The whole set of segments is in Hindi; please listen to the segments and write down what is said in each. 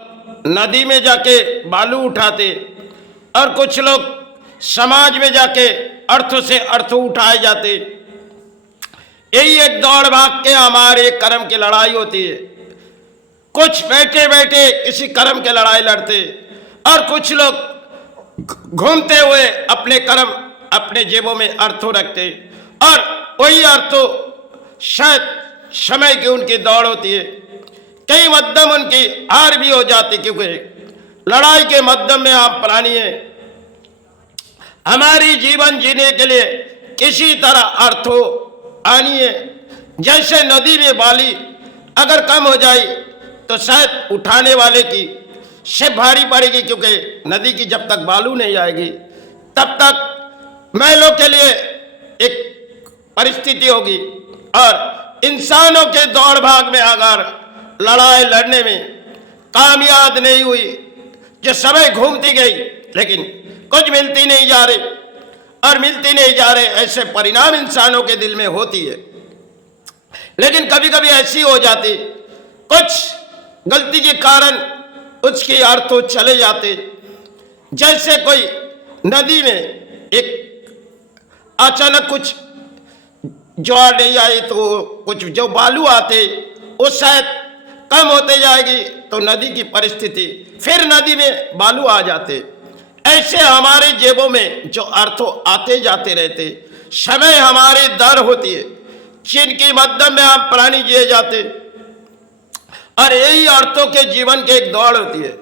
नदी में जाके बालू उठाते और कुछ लोग समाज में जाके अर्थों से अर्थ उठाए जाते। यही एक दौड़ भाग के हमारे कर्म की लड़ाई होती है। कुछ बैठे बैठे किसी कर्म के लड़ाई लड़ते और कुछ लोग घूमते हुए अपने कर्म अपने जेबों में अर्थों रखते और वही अर्थों शायद समय की उनकी दौड़ होती है। कई मध्यम उनकी हार भी हो जाती, क्योंकि लड़ाई के मध्यम में आप प्राणी हैं। हमारी जीवन जीने के लिए किसी तरह अर्थों आनी है। जैसे नदी में बाली अगर कम हो जाए तो शायद उठाने वाले की से भारी पड़ेगी, क्योंकि नदी की जब तक बालू नहीं आएगी तब तक महलों के लिए एक परिस्थिति होगी। और इंसानों के दौड़ भाग में अगर लड़ाई लड़ने में कामयाब नहीं हुई, जो समय घूमती गई लेकिन कुछ मिलती नहीं जा रही और मिलती नहीं जा रहे, ऐसे परिणाम इंसानों के दिल में होती है। लेकिन कभी कभी ऐसी हो जाती, कुछ गलती के कारण उसके अर्थों चले जाते। जैसे कोई नदी में एक अचानक कुछ ज्वार नहीं आई तो कुछ जो बालू आते वो शायद कम होते जाएगी, तो नदी की परिस्थिति फिर नदी में बालू आ जाते। ऐसे हमारे जेबों में जो अर्थों आते जाते रहते, समय हमारी दर होती है जिनकी मध्यम में हम प्राणी जिए जाते। और यही अर्थों के जीवन की एक दौड़ होती है,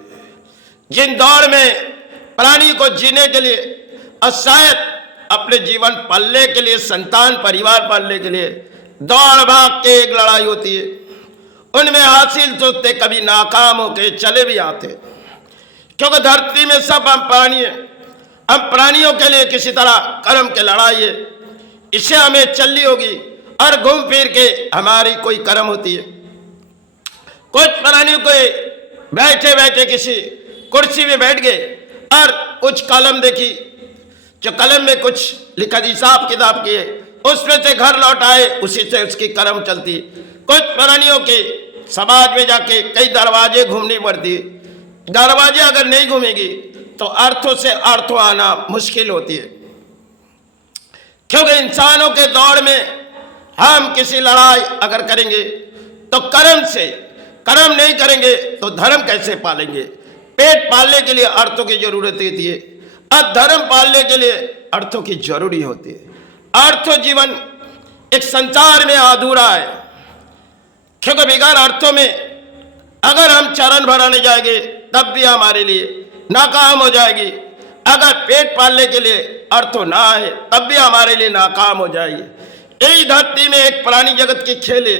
जिन दौड़ में प्राणी को जीने के लिए और शायद अपने जीवन पालने के लिए, संतान परिवार पालने के लिए दौड़ भाग के एक लड़ाई होती है। उनमें हासिल सोचते कभी नाकाम होके चले भी आते, क्योंकि धरती में सब हम प्राणी हैं। हम प्राणियों के लिए किसी तरह कर्म की लड़ाई है, इसे हमें चलनी होगी और घूम फिर के हमारी कोई कर्म होती है। कुछ प्राणियों को बैठे बैठे किसी कुर्सी में बैठ गए और कुछ कलम देखी, जो कलम में कुछ लिखा, हिसाब किताब किए, उसमें से घर लौट आए, उसी से उसकी कर्म चलती। कुछ प्राणियों के समाज में जाके कई दरवाजे घूमनी पड़ती। दरवाजे अगर नहीं घूमेगी तो अर्थों से अर्थों आना मुश्किल होती है, क्योंकि इंसानों के दौड़ में हम किसी लड़ाई अगर करेंगे तो कर्म से, कर्म नहीं करेंगे तो धर्म कैसे पालेंगे। पेट पालने के लिए अर्थों की जरूरत होती है और धर्म पालने के लिए अर्थों की जरूरी होती है। अर्थों जीवन एक संसार में अधूरा है, क्योंकि बिगैर अर्थों में अगर हम चरण भराने जाएंगे तब भी हमारे लिए नाकाम हो जाएगी। अगर पेट पालने के लिए अर्थों ना आए तब भी हमारे लिए नाकाम हो जाएगी। यही धरती में एक प्राणी जगत की खेल है,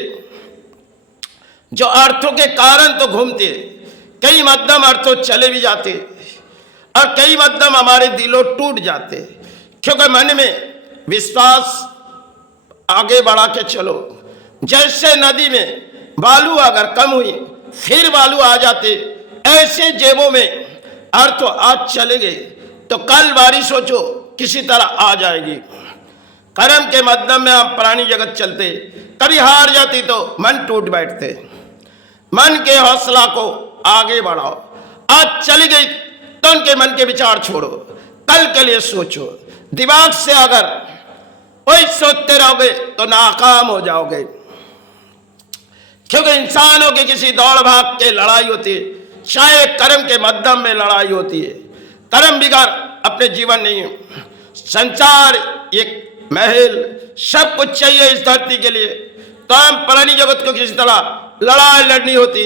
जो अर्थों के कारण तो घूमते, कई मध्यम अर्थों चले भी जाते और कई मध्यम हमारे दिलों टूट जाते, क्योंकि मन में विश्वास आगे बढ़ा के चलो। जैसे नदी में बालू अगर कम हुई फिर बालू आ जाते, ऐसे जेबों में अर्थ आज चले गए तो कल बारिश सोचो किसी तरह आ जाएगी। कर्म के मध्यम में हम प्राणी जगत चलते, कभी हार जाती तो मन टूट बैठते। मन के हौसला को आगे बढ़ाओ। आज चली गई तो उनके मन के विचार छोड़ो, कल के लिए सोचो। दिमाग से अगर वही सोचते रहोगे तो नाकाम हो जाओगे, क्योंकि इंसानों की किसी दौड़ भाग के लड़ाई होती है, चाहे कर्म के मध्यम में लड़ाई होती है। कर्म बिगाड़ अपने जीवन नहीं है। संसार एक महल सब कुछ चाहिए इस धरती के लिए, तो हम प्राणी जगत को किसी तरह लड़ाई लड़नी होती।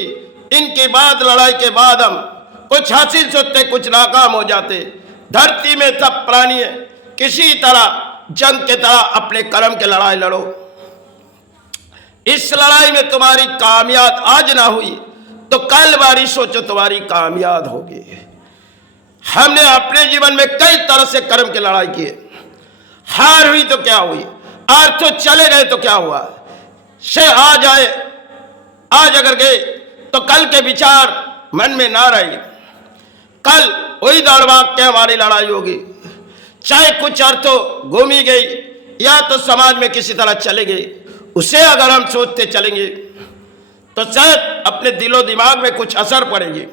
इनके बाद लड़ाई के बाद हम कुछ हासिल सोचते, कुछ नाकाम हो जाते। धरती में सब प्राणी है, किसी तरह जंग के तरह अपने कर्म के लड़ाई लड़ो। इस लड़ाई में तुम्हारी कामयाब आज ना हुई तो कल बारी सोचो तुम्हारी कामयाब होगी। हमने अपने जीवन में कई तरह से कर्म की लड़ाई की, हार हुई तो क्या हुई, आज तो चले गए तो क्या हुआ। से आज आए, आज अगर गए तो कल के विचार मन में ना रहे, कल वही दौड़ भाग के हमारी लड़ाई होगी। चाहे कुछ अर्थों घूमी गई या तो समाज में किसी तरह चले गए, उसे अगर हम सोचते चलेंगे तो शायद अपने दिलो दिमाग में कुछ असर पड़ेगी।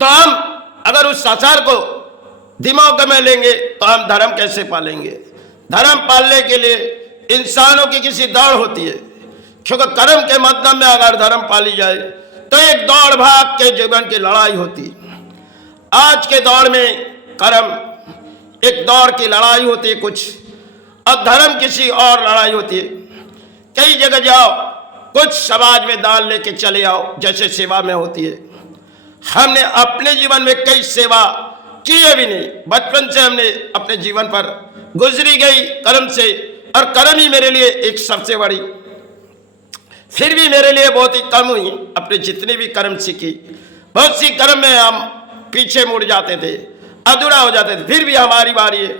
तो हम अगर उस आचार को दिमाग में लेंगे तो हम धर्म कैसे पालेंगे? धर्म पालने के लिए इंसानों की किसी दौड़ होती है, क्योंकि कर्म के माध्यम में अगर धर्म पाली जाए तो एक दौड़ भाग के जीवन की लड़ाई होती है। आज के दौर में कर्म एक दौर की लड़ाई होती है कुछ, और धर्म किसी और लड़ाई होती है। कई जगह जाओ, कुछ समाज में दान लेके चले आओ, जैसे सेवा में होती है। हमने अपने जीवन में कई सेवा किए भी नहीं, बचपन से हमने अपने जीवन पर गुजरी गई कर्म से, और कर्म ही मेरे लिए एक सबसे बड़ी, फिर भी मेरे लिए बहुत ही कम हुई। अपने जितनी भी कर्म सीखी, बहुत सी कर्म में हम पीछे मुड़ जाते थे, अधूरा हो जाते थे। फिर भी हमारी बारी है,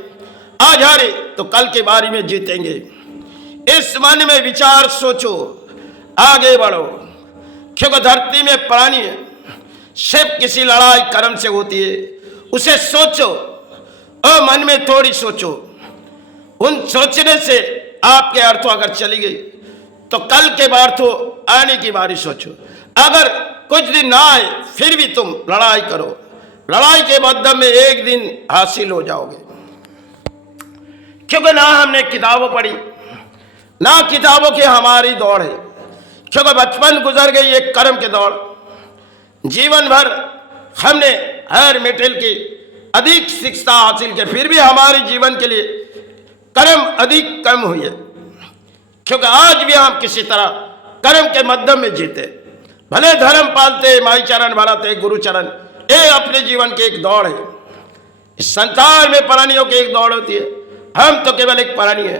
आज हारे तो कल की बारी में जीतेंगे। इस मन में विचार सोचो, आगे बढ़ो, क्योंकि धरती में प्राणी है, सिर्फ किसी लड़ाई कर्म से होती है। उसे सोचो और मन में थोड़ी सोचो। उन सोचने से आपके अर्थों अगर चली गई तो कल के अर्थों आने की बारी सोचो। अगर कुछ दिन ना आए फिर भी तुम लड़ाई करो, लड़ाई के माध्यम में एक दिन हासिल हो जाओगे। क्योंकि ना हमने किताबों पढ़ी, ना किताबों की हमारी दौड़ है, क्योंकि बचपन गुजर गई एक कर्म की दौड़। जीवन भर हमने हर मेटेरियल की अधिक शिक्षा हासिल की, फिर भी हमारे जीवन के लिए कर्म अधिक कम हुई है। क्योंकि आज भी हम किसी तरह कर्म के माध्यम में जीते, भले धर्म पालते, माई चरण भराते, गुरु चरण, ये अपने जीवन की एक दौड़ है। इस संसार में प्राणियों की एक दौड़ होती है, हम तो केवल एक प्राणी है।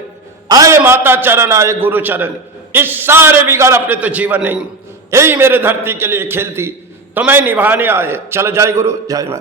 आए माता चरण, आए गुरु चरण, इस सारे बिगाड़ अपने तो जीवन नहीं। यही मेरे धरती के लिए खेलती तो मैं निभाने आए। चलो, जय गुरु, जय मां।